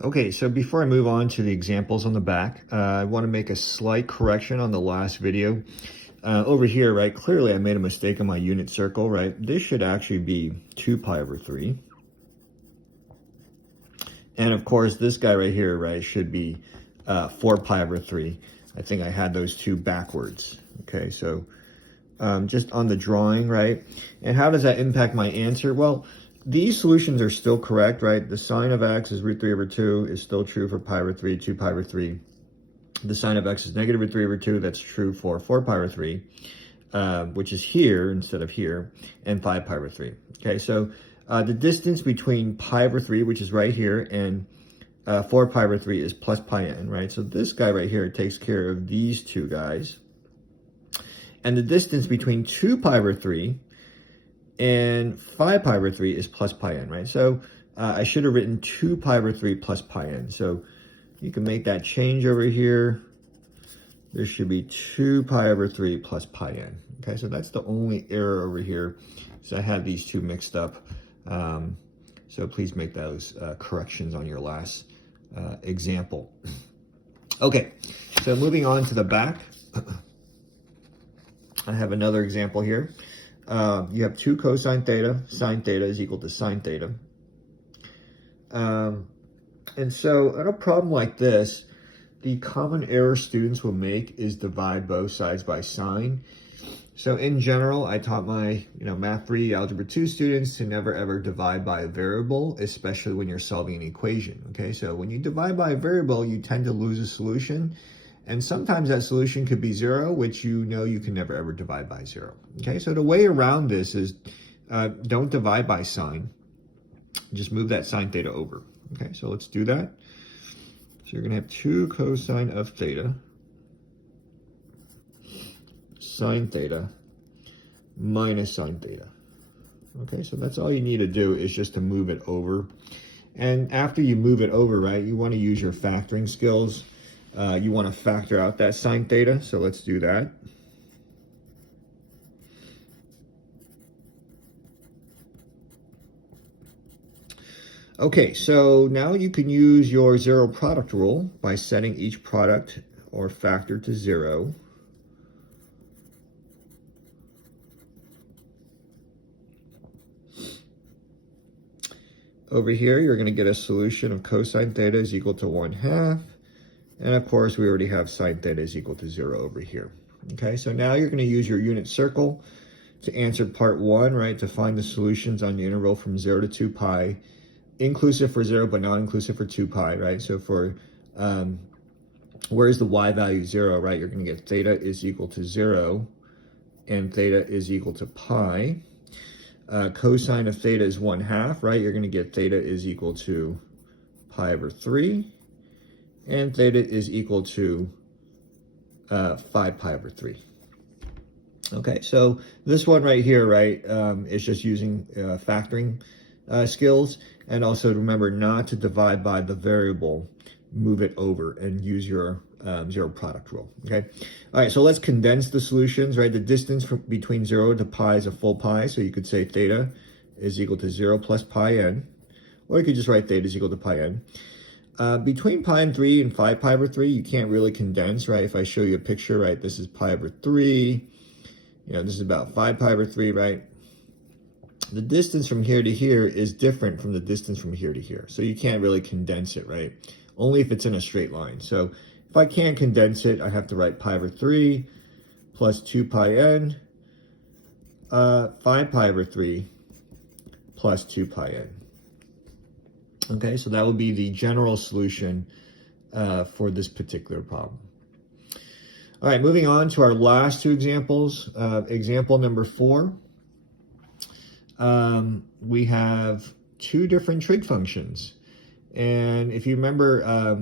Okay, so before I move on to the examples on the back, I want to make a slight correction on the last video. Over here, right, clearly I made a mistake on my unit circle, right? This should actually be 2 pi over 3. And of course, this guy right here, right, should be 4 pi over 3. I think I had those two backwards. Okay, so just on the drawing, right? And how does that impact my answer? Well, these solutions are still correct, right? The sine of x is root 3 over 2 is still true for pi over 3, 2 pi over 3. The sine of x is negative root 3 over 2. That's true for 4 pi over 3, which is here instead of here, and 5 pi over 3. Okay, so the distance between pi over 3, which is right here, and 4 pi over 3 is plus pi n, right? So this guy right here takes care of these two guys. And the distance between 2 pi over 3 and 5 pi over 3 is plus pi n, right? So I should have written 2 pi over 3 plus pi n. So you can make that change over here. There should be 2 pi over 3 plus pi n. Okay, so that's the only error over here. So I had these two mixed up. So please make those corrections on your last example. Okay, so moving on to the back. I have another example here. You have 2 cosine theta. Sine theta is equal to sine theta. And so in a problem like this, the common error students will make is divide both sides by sine. So in general, I taught my Math 3, Algebra 2 students to never ever divide by a variable, especially when you're solving an equation. Okay, so when you divide by a variable, you tend to lose a solution. And sometimes that solution could be 0, which you can never ever divide by 0. Okay, so the way around this is don't divide by sine. Just move that sine theta over. Okay, so let's do that. So you're going to have 2 cosine of theta, sine theta, minus sine theta. Okay, so that's all you need to do is just to move it over. And after you move it over, right, you want to use your factoring skills. You want to factor out that sine theta, so let's do that. Okay, so now you can use your zero product rule by setting each product or factor to 0. Over here, you're going to get a solution of cosine theta is equal to 1/2. And of course, we already have sine theta is equal to 0 over here. Okay, so now you're going to use your unit circle to answer part 1, right, to find the solutions on the interval from 0 to 2 pi, inclusive for 0, but not inclusive for 2 pi, right? So for, where is the y value 0, right? You're going to get theta is equal to 0, and theta is equal to pi. Cosine of theta is 1/2, right? You're going to get theta is equal to pi over 3. And theta is equal to 5 pi over 3. Okay, so this one right here, right, is just using factoring skills. And also remember not to divide by the variable, move it over and use your zero product rule, okay? All right, so let's condense the solutions, right? The distance between 0 to pi is a full pi, so you could say theta is equal to 0 plus pi n, or you could just write theta is equal to pi n. Between pi and 3 and 5 pi over 3, you can't really condense, right? If I show you a picture, right, this is pi over 3, this is about 5 pi over 3, right? The distance from here to here is different from the distance from here to here. So you can't really condense it, right? Only if it's in a straight line. So if I can't condense it, I have to write pi over 3 plus 2 pi n, 5 pi over 3 plus 2 pi n. Okay, so that would be the general solution for this particular problem. All right, moving on to our last two examples. Example number 4. We have 2 different trig functions. And if you remember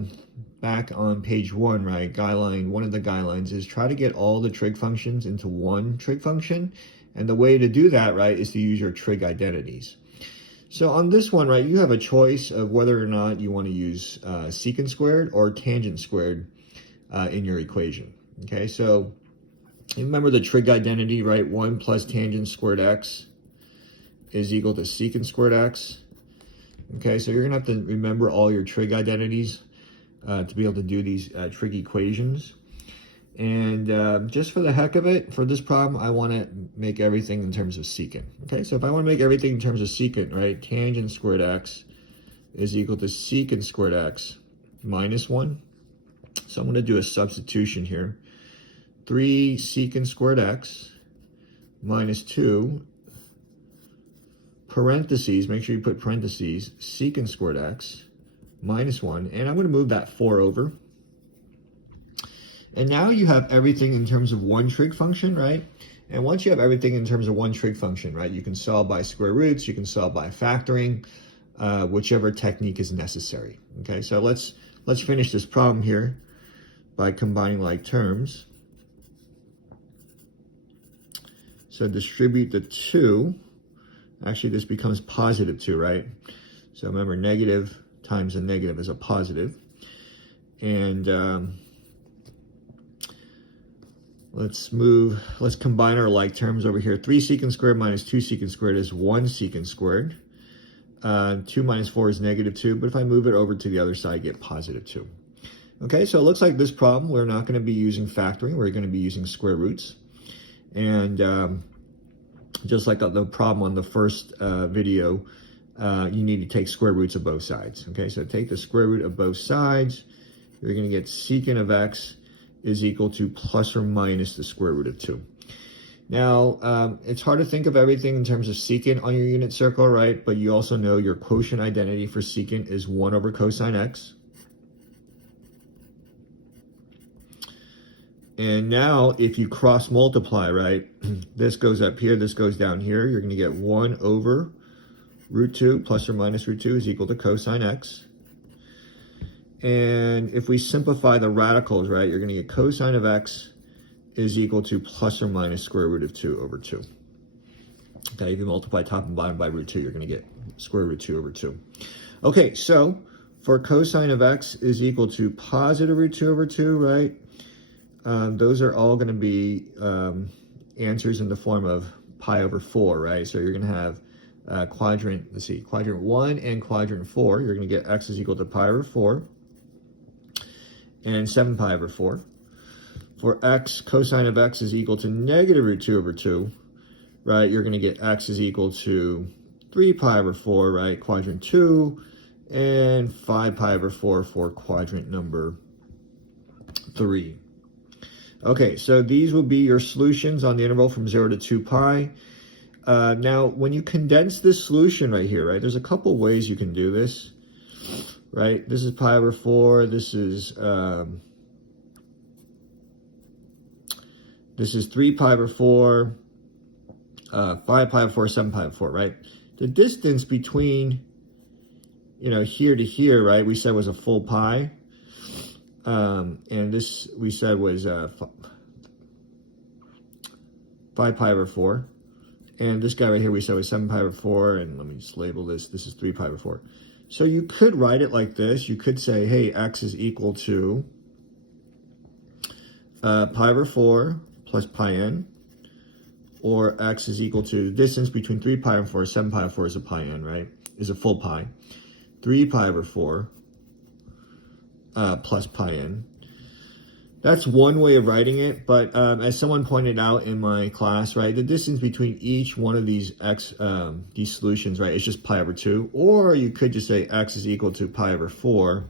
back on page 1, right, guideline, one of the guidelines is try to get all the trig functions into one trig function. And the way to do that, right, is to use your trig identities. So on this one, right, you have a choice of whether or not you want to use secant squared or tangent squared in your equation. Okay, so remember the trig identity, right? 1 plus tangent squared x is equal to secant squared x. Okay, so you're gonna have to remember all your trig identities to be able to do these trig equations. And just for the heck of it, for this problem, I want to make everything in terms of secant. Okay, so if I want to make everything in terms of secant, right, tangent squared x is equal to secant squared x minus 1. So I'm going to do a substitution here. 3 secant squared x minus 2, parentheses, make sure you put parentheses, secant squared x minus 1. And I'm going to move that 4 over. And now you have everything in terms of one trig function, right? And once you have everything in terms of one trig function, right, you can solve by square roots, you can solve by factoring, whichever technique is necessary. Okay, so let's finish this problem here by combining like terms. So distribute the 2. Actually, this becomes positive 2, right? So remember, negative times a negative is a positive. And let's combine our like terms over here. 3 secant squared minus 2 secant squared is 1 secant squared. 2 minus 4 is negative 2, but if I move it over to the other side, I get positive 2. Okay, so it looks like this problem, we're not going to be using factoring, we're going to be using square roots. And just like the problem on the first video, you need to take square roots of both sides. Okay, so take the square root of both sides. You're going to get secant of x is equal to plus or minus the square root of 2. Now, it's hard to think of everything in terms of secant on your unit circle, right? But you also know your quotient identity for secant is 1 over cosine x. And now, if you cross multiply, right, this goes up here, this goes down here, you're going to get 1 over root 2 plus or minus root 2 is equal to cosine x. And if we simplify the radicals, right, you're going to get cosine of x is equal to plus or minus square root of 2 over 2. Okay, if you multiply top and bottom by root 2, you're going to get square root 2 over 2. Okay, so for cosine of x is equal to positive root 2 over 2, right? Those are all going to be answers in the form of pi over 4, right? So you're going to have quadrant 1 and quadrant 4. You're going to get x is equal to pi over 4 and 7 pi over 4. For x, cosine of x is equal to negative root 2 over 2, right? You're going to get x is equal to 3 pi over 4, right? Quadrant 2, and 5 pi over 4 for quadrant number 3. Okay, so these will be your solutions on the interval from 0 to 2 pi. Now, when you condense this solution right here, right, there's a couple ways you can do this, right? This is pi over 4. This is 3 pi over 4, 5 pi over 4, 7 pi over 4, right? The distance between, here to here, right, we said was a full pi. And this we said was 5 pi over 4. And this guy right here we said was 7 pi over 4. And let me just label this. This is 3 pi over 4. So you could write it like this. You could say, hey, x is equal to pi over 4 plus pi n. Or x is equal to the distance between 3 pi and 4. 7 pi over 4 is a pi n, right? Is a full pi. 3 pi over 4. Plus pi n. That's one way of writing it, but as someone pointed out in my class, right, the distance between each one of these these solutions, right, is just pi over 2. Or you could just say x is equal to pi over 4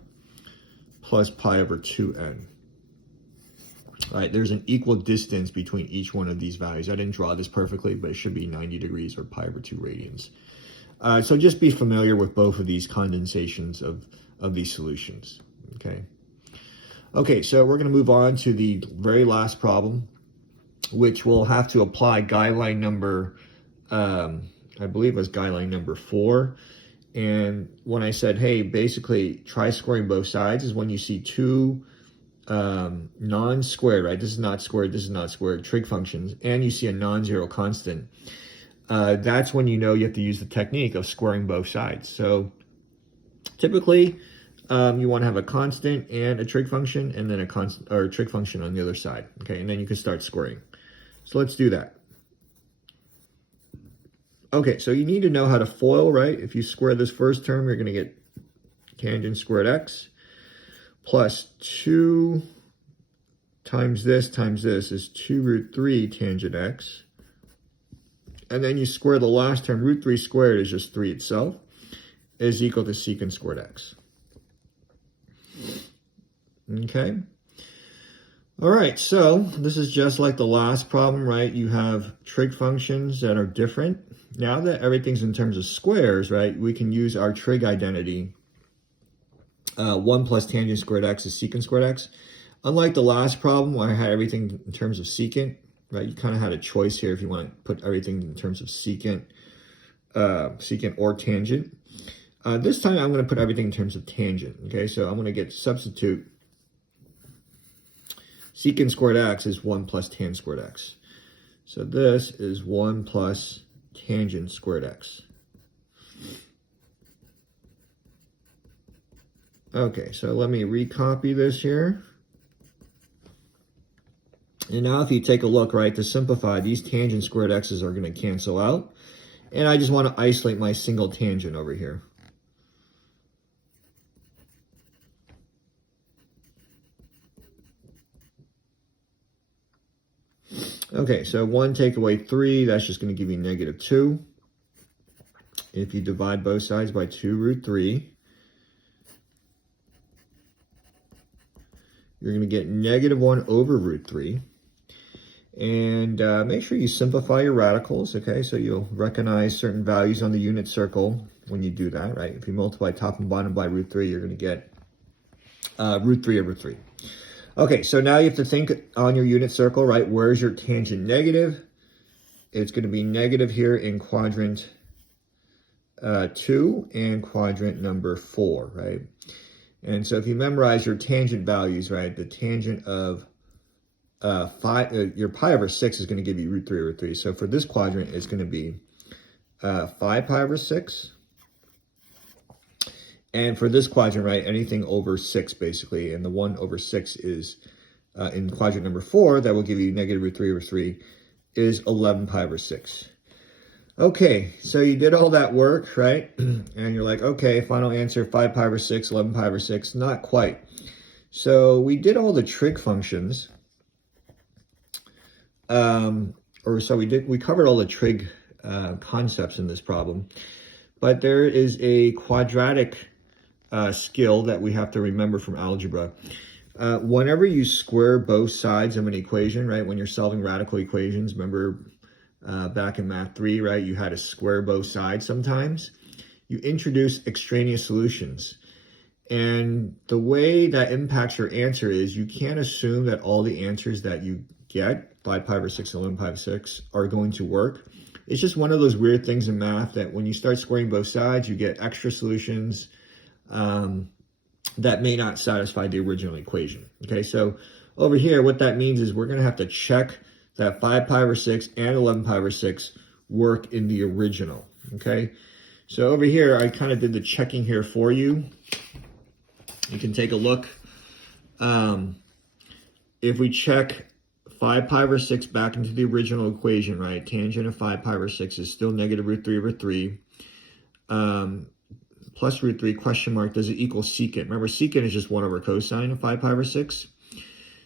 plus pi over 2n. All right, there's an equal distance between each one of these values. I didn't draw this perfectly, but it should be 90 degrees or pi over 2 radians. So just be familiar with both of these condensations of these solutions. Okay, so we're going to move on to the very last problem, which will have to apply guideline number, I believe it was guideline number 4. And when I said, hey, basically try squaring both sides, is when you see two non-squared, right? This is not squared, this is not squared, trig functions, and you see a non-zero constant. That's when you know you have to use the technique of squaring both sides. So typically, you want to have a constant and a trig function, and then a constant or a trig function on the other side. Okay, and then you can start squaring. So let's do that. Okay, so you need to know how to FOIL, right? If you square this first term, you're going to get tangent squared x plus 2 times this is 2 root 3 tangent x. And then you square the last term, root 3 squared is just 3 itself, is equal to secant squared x. Okay. All right, so this is just like the last problem, right? You have trig functions that are different. Now that everything's in terms of squares, right, we can use our trig identity. 1 plus tangent squared x is secant squared x. Unlike the last problem where I had everything in terms of secant, right, you kind of had a choice here if you want to put everything in terms of secant or tangent. This time I'm going to put everything in terms of tangent, okay? So I'm going to get substitute. Secant squared x is 1 plus tan squared x. So this is 1 plus tangent squared x. Okay, so let me recopy this here. And now if you take a look, right, to simplify, these tangent squared x's are going to cancel out. And I just want to isolate my single tangent over here. Okay, so 1 take away 3, that's just going to give you negative 2. If you divide both sides by 2 root 3, you're going to get negative 1 over root 3. And make sure you simplify your radicals, okay? So you'll recognize certain values on the unit circle when you do that, right? If you multiply top and bottom by root 3, you're going to get root 3 over 3. Okay, so now you have to think on your unit circle, right? Where's your tangent negative? It's going to be negative here in quadrant 2 and quadrant number 4, right? And so if you memorize your tangent values, right, the tangent of your pi over 6 is going to give you root 3 over 3. So for this quadrant, it's going to be 5 pi over 6. And for this quadrant, right, anything over 6, basically, and the 1 over 6 is, in quadrant number 4, that will give you negative root 3 over 3, is 11 pi over 6. Okay, so you did all that work, right? And you're like, okay, final answer, 5 pi over 6, 11 pi over 6. Not quite. So we did all the trig functions. We covered all the trig concepts in this problem. But there is a quadratic skill that we have to remember from algebra. Whenever you square both sides of an equation, right, when you're solving radical equations, remember back in Math 3, right, you had to square both sides sometimes. You introduce extraneous solutions. And the way that impacts your answer is you can't assume that all the answers that you get, 5 pi over 6, 11 pi over 6, are going to work. It's just one of those weird things in math that when you start squaring both sides, you get extra solutions that may not satisfy the original equation. Okay, so over here, what that means is we're going to have to check that 5 pi over 6 and 11 pi over 6 work in the original. Okay, so over here, I kind of did the checking here for you. You can take a look. If we check 5 pi over 6 back into the original equation, right? Tangent of 5 pi over 6 is still negative root 3 over 3. Plus root 3, question mark, does it equal secant? Remember, secant is just 1 over cosine of 5 pi over 6.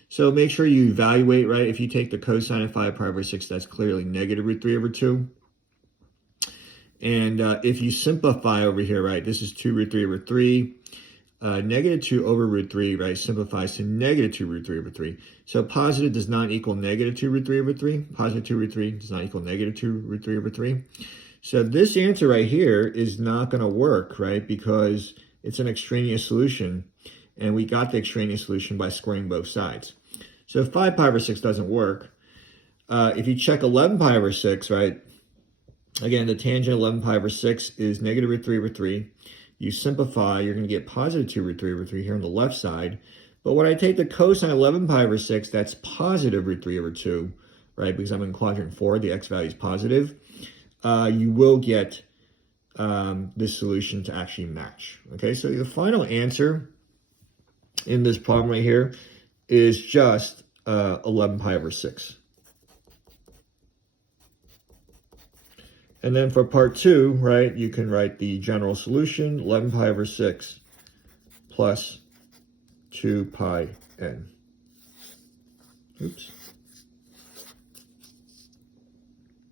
So make sure you evaluate, right? If you take the cosine of 5 pi over 6, that's clearly negative root 3 over 2. And if you simplify over here, right, this is 2 root 3 over 3. Negative 2 over root 3, right, simplifies to negative 2 root 3 over 3. So positive does not equal negative 2 root 3 over 3. Positive 2 root 3 does not equal negative 2 root 3 over 3. So this answer right here is not going to work, right, because it's an extraneous solution, and we got the extraneous solution by squaring both sides. So 5 pi over 6 doesn't work. If you check 11 pi over 6, right, again, the tangent of 11 pi over 6 is negative root 3 over 3. You simplify, you're going to get positive 2 root 3 over 3 here on the left side. But when I take the cosine 11 pi over 6, that's positive root 3 over 2, right? Because I'm in quadrant 4, the x value is positive. You will get this solution to actually match. Okay, so the final answer in this problem right here is just 11 pi over 6. And then for part 2, right, you can write the general solution, 11 pi over 6 plus 2 pi n. Oops.